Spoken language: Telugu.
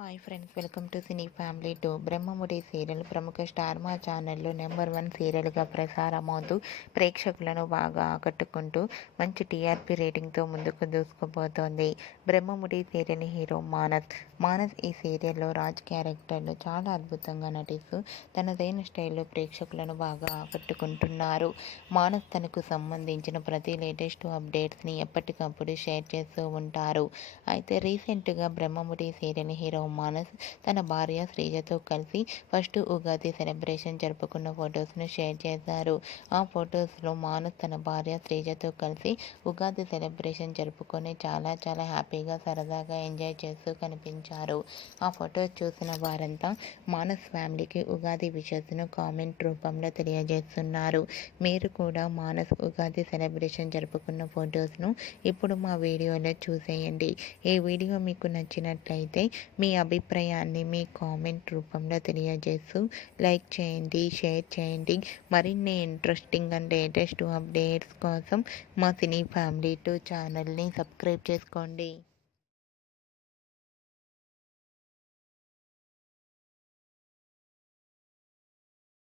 Hi friends, welcome to cine family 2. Brahmamudi serial ప్రముఖ స్టార్ మా ఛానల్లో నెంబర్ 1 సీరియల్గా ప్రసారమవుతూ ప్రేక్షకులను బాగా ఆకట్టుకుంటూ మంచి టీఆర్పీ రేటింగ్తో ముందుకు దూసుకుపోతోంది. బ్రహ్మముడి సీరియల్ హీరో మానస్ ఈ సీరియల్లో రాజ్ క్యారెక్టర్లో చాలా అద్భుతంగా నటిస్తూ తనదైన స్టైల్లో ప్రేక్షకులను బాగా ఆకట్టుకుంటున్నారు. మానస్ తనకు సంబంధించిన ప్రతి లేటెస్ట్ అప్డేట్స్ని ఎప్పటికప్పుడు షేర్ చేస్తూ ఉంటారు. అయితే రీసెంట్గా బ్రహ్మముడి సీరియల్ హీరో మానస్ తన భార్య శ్రీజతో కలిసి ఫస్ట్ ఉగాది సెలబ్రేషన్ జరుపుకున్న ఫొటోస్ను షేర్ చేశారు. ఆ ఫొటోస్లో మానస్ తన భార్య శ్రీజతో కలిసి ఉగాది సెలబ్రేషన్ జరుపుకొని చాలా హ్యాపీగా సరదాగా ఎంజాయ్ చేస్తూ కనిపించారు. ఆ ఫొటోస్ చూసిన వారంతా మానస్ ఫ్యామిలీకి ఉగాది విషెస్ను కామెంట్ రూపంలో తెలియజేస్తున్నారు. మీరు కూడా మానస్ ఉగాది సెలబ్రేషన్ జరుపుకున్న ఫొటోస్ను ఇప్పుడు మా వీడియోలో చూసేయండి. ఈ వీడియో మీకు నచ్చినట్లయితే మీ అభిప్రాయాన్ని మీ కామెంట్ రూపంలో తెలియజేస్తూ లైక్ చేయండి, షేర్ చేయండి. మరిన్ని ఇంట్రెస్టింగ్ అండ్ లేటెస్ట్ అప్డేట్స్ కోసం మా సినీ ఫ్యామిలీ 2 ఛానల్ని సబ్స్క్రైబ్ చేసుకోండి.